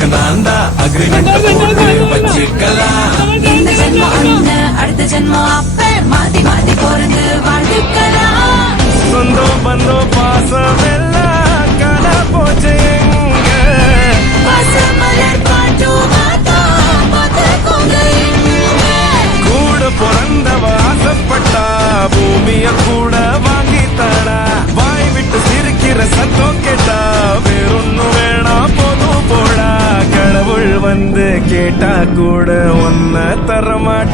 உனக்கு நான் தான் அக்ரிமெண்ட் போட்டு வச்சுக்கலாம். இந்த ஜென்மம் ஒண்ணு அடுத்த ஜென்மம் அப்ப மாத்தி மாத்தி பொருந்து வாழ்ந்துக்கலாம். சொந்தம் பந்தம் பாசம் எல்லாம் காணா போச்சு எங்க. பசுமலர் பாட்டும் பார்த்துக்கோங்க எங்க. கூட பிறந்தவ ஆசைப்பட்டா பூமிய கூட வாங்கி தாடா. வாய் விட்டு சிரிக்கிற சத்தம் கேட்டா வேறொன்னும் வேணாம் போதும் போடா. கடவுள் வந்து கேட்டா கூட ஒன்ன தரமாட்டா.